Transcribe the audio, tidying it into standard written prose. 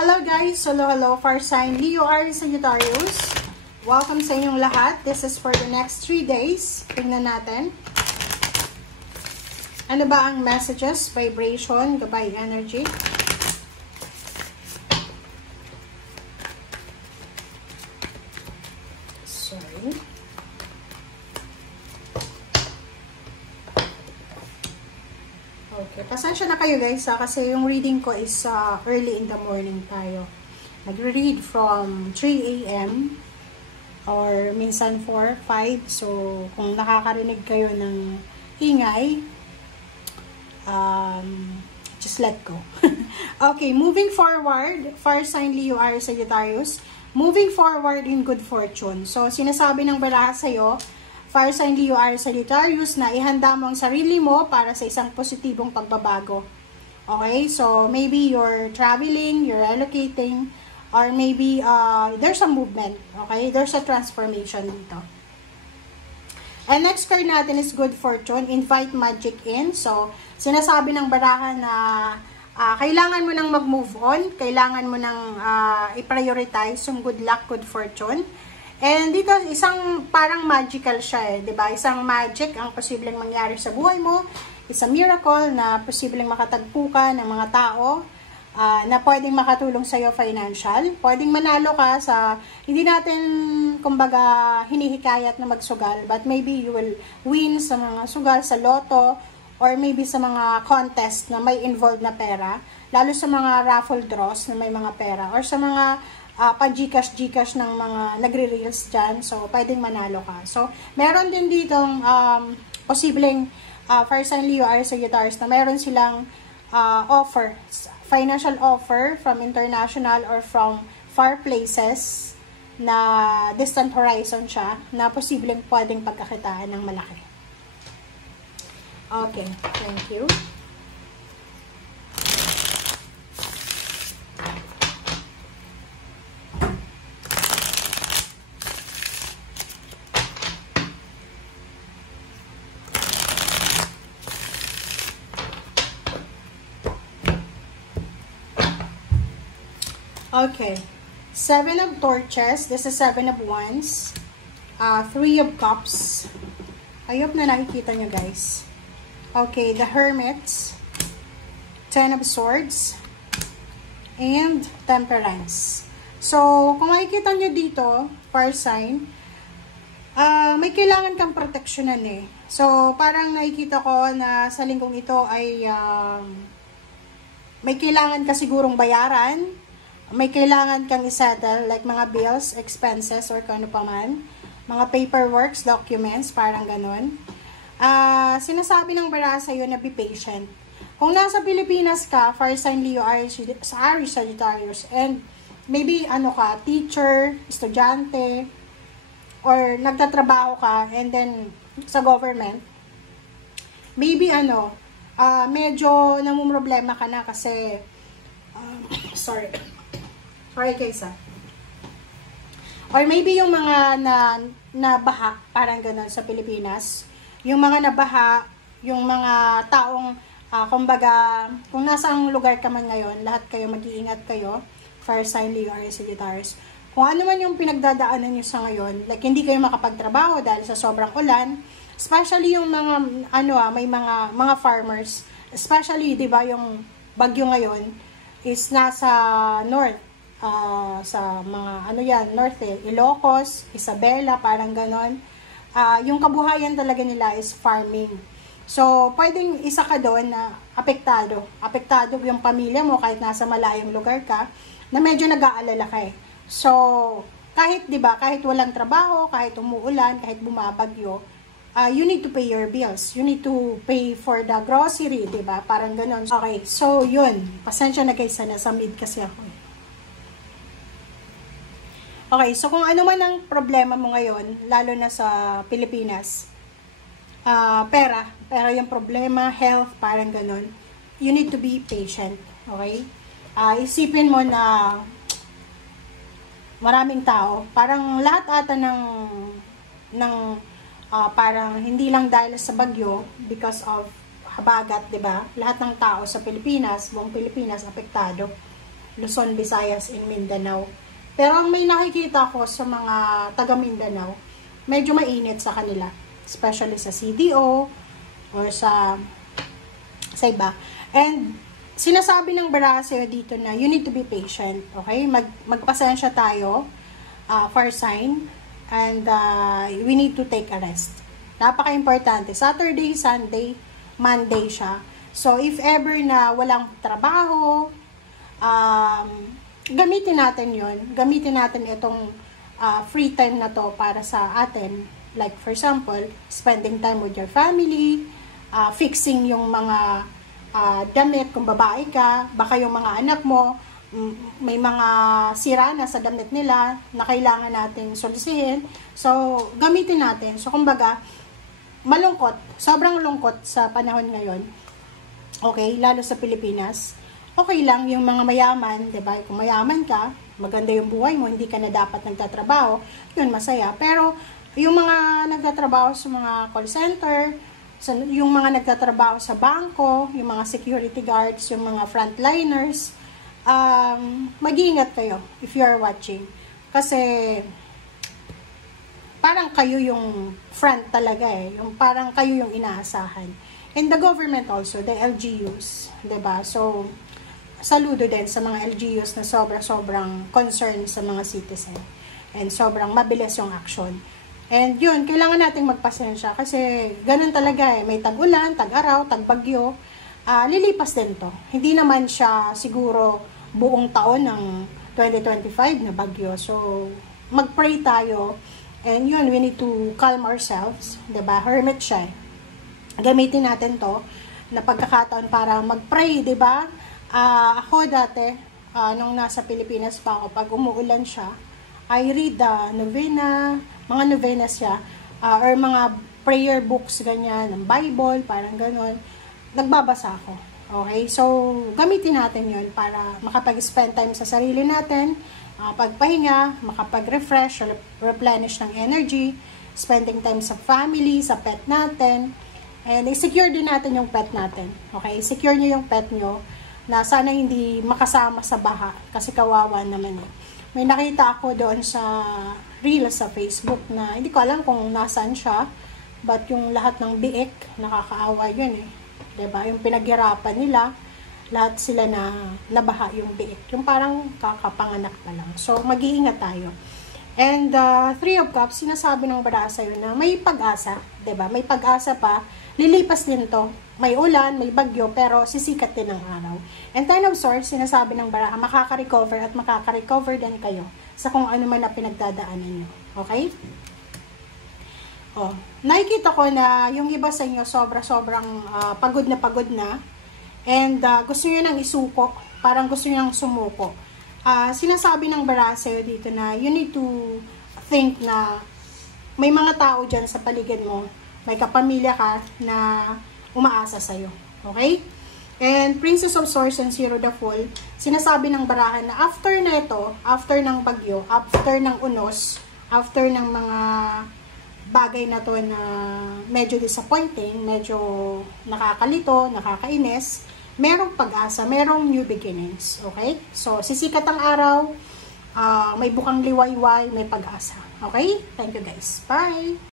Hello guys! Hello for sign Leo, Aries, Sagittarius. Welcome sa inyong lahat. This is for the next 3 days. Tingnan natin. Ano ba ang messages, vibration, gabay energy? Sorry. Okay, pasensya na kayo guys kasi yung reading ko is early in the morning tayo. Nagre-read from 3 AM or minsan 4, 5. So, kung nakakarinig kayo ng ingay, just let go. Okay, moving forward, fire sign Leo, Aries, Sagittarius. Moving forward in good fortune. So, sinasabi ng baraha sa'yo, fire sign Leo, Aries, Sagittarius, na ihanda mo ang sarili mo para sa isang positibong pagbabago. Okay? So, maybe you're traveling, you're relocating, or maybe there's a movement. Okay? There's a transformation dito. And next card natin is good fortune. Invite magic in. So, sinasabi ng baraha na kailangan mo nang mag-move on. Kailangan mo nang i-prioritize yung good luck, good fortune. And dito, isang parang magical siya eh, 'di ba? Isang magic ang posibleng mangyari sa buhay mo. It's a miracle na posibleng makatagpo ka ng mga tao na pwedeng makatulong sa iyo financial. Pwedeng manalo ka sa, hindi natin kumbaga hinihikayat na magsugal, but maybe you will win sa mga sugal, sa loto, or maybe sa mga contest na may involved na pera, lalo sa mga raffle draws na may mga pera, or sa mga pa-Gcash ng mga nagre-reels dyan. So, pwedeng manalo ka. So, meron din ditong posibleng fire sign Leo, Aries, Sagittarius na meron silang offer, financial offer from international or from far places na distant horizon siya na posibleng pwedeng pagkakitaan ng malaki. Okay, thank you. Okay, 7 of torches. This is 7 of wands. 3 of cups. I hope na nakikita nyo guys. Okay, the hermits. 10 of swords. And temperance. So, kung makikita nyo dito, fire sign, may kailangan kang proteksyonan eh. So, parang nakikita ko na sa linggong ito ay may kailangan ka sigurong bayaran. May kailangan kang isettle, like mga bills, expenses, or kung ano pa man. Mga paperworks, documents, parang ganun. Sinasabi ng baraha sa'yo na be patient. Kung nasa Pilipinas ka, fire sign Leo, Aries, Sagittarius, and maybe ano ka, teacher, estudyante, or nagtatrabaho ka, and then sa government, maybe medyo namumroblema ka na kasi, sorry guys or maybe yung mga nabaha, parang ganun sa Pilipinas, yung mga nabaha, yung mga taong kumbaga, kung nasang lugar ka man ngayon, lahat kayo mag-iingat kayo, fire sign Leo, Aries, Sagittarius. Kung ano man yung pinagdadaanan nyo sa ngayon, like hindi kayo makapagtrabaho dahil sa sobrang ulan, especially yung mga may mga farmers, especially 'di ba yung bagyo ngayon is nasa north, sa mga north Ilocos, Isabela, parang ganon. Yung kabuhayan talaga nila is farming. So, pwedeng isa ka doon na apektado yung pamilya mo kahit nasa malayong lugar ka, na medyo nag-aalala ka eh. So, kahit 'di ba, kahit walang trabaho, kahit umuulan, kahit bumabagyo, you need to pay your bills. You need to pay for the grocery, 'di ba? Parang ganon. Okay, so yun. Pasensya na guys, nasa mid kasi ako. Okay, so kung ano man ang problema mo ngayon, lalo na sa Pilipinas, pera yung problema, health, parang ganun, you need to be patient, okay? Isipin mo na maraming tao, parang lahat ata parang hindi lang dahil sa bagyo, because of habagat, 'di ba? Lahat ng tao sa Pilipinas, buong Pilipinas apektado. Luzon, Visayas, in Mindanao. Pero ang may nakikita ko sa mga taga Mindanao, medyo mainit sa kanila. Especially sa CDO or sa iba. And sinasabi ng Baraseo dito na you need to be patient. Okay? Magpasensya tayo for sign. And we need to take a rest. Napaka-importante. Saturday, Sunday, Monday siya. So, if ever na walang trabaho, gamitin natin yun. Gamitin natin itong free time na to para sa atin. Like, for example, spending time with your family, fixing yung mga damit kung babae ka, baka yung mga anak mo, may mga sira na sa damit nila na kailangan nating solusyonin. So, gamitin natin. So, kumbaga, malungkot, sobrang lungkot sa panahon ngayon. Okay, lalo sa Pilipinas. Okay lang yung mga mayaman, 'di ba? Kung mayaman ka, maganda yung buhay mo, hindi ka na dapat nagtatrabaho, yun masaya. Pero yung mga nagtatrabaho sa mga call center, yung mga nagtatrabaho sa bangko, yung mga security guards, yung mga frontliners, mag-iingat kayo if you are watching. Kasi parang kayo yung front talaga yung parang kayo yung inaasahan. And the government also, the LGUs, 'di ba? So, saludo din sa mga LGUs na sobrang concerned sa mga citizen. And sobrang mabilis yung action. And yun, kailangan nating magpasensya kasi ganun talaga may tag-ulan, tag-araw, tag-bagyo. Lilipas din to. Hindi naman siya siguro buong taon ng 2025 na bagyo. So, mag-pray tayo. And yun, we need to calm ourselves. Diba? Hermit siya. Gamitin natin to na pagkakataon para mag-pray, diba? Ako dati, nung nasa Pilipinas pa ako, pag umuulan siya, I read the novena, mga novena siya, or mga prayer books, ganyan, ng Bible, parang ganon. Nagbabasa ako. Okay? So, gamitin natin yun para makapag-spend time sa sarili natin, pagpahinga, makapag-refresh, replenish ng energy, spending time sa family, sa pet natin, and i-secure din natin yung pet natin. Okay? I-secure nyo yung pet nyo na sana hindi makasama sa baha kasi kawawa naman May nakita ako doon sa reel sa Facebook na hindi ko alam kung nasaan siya, but yung lahat ng biik, nakakaawa yun Diba? Yung pinaghirapan nila, lahat sila na nabaha yung biik. Yung parang kakapanganak pa lang. So, mag-iingat tayo. And Three of Cups, sinasabi ng Baraseo na may pag-asa. Diba? May pag-asa pa. Lilipas din to. May ulan, may bagyo, pero sisikat din ang araw. And Ten of Swords, sinasabi ng Baraseo, makaka-recover at makaka-recover din kayo sa kung ano man na pinagdadaanan nyo. Okay? Nakikita ko na yung iba sa inyo sobrang pagod na and gusto nyo nang isuko, parang gusto nyo nang sumuko. Sinasabi ng Baraseo dito na you need to think na may mga tao dyan sa paligid mo, may kapamilya ka na umaasa sa'yo. Okay? And Princess of Swords and Zero the Fool, sinasabi ng barahan na after na ito, after ng bagyo, after ng unos, after ng mga bagay na to na medyo disappointing, medyo nakakalito, nakakainis, merong pag-asa, merong new beginnings. Okay? So, sisikat ang araw, may bukang liwayway, may pag-asa. Okay? Thank you guys. Bye!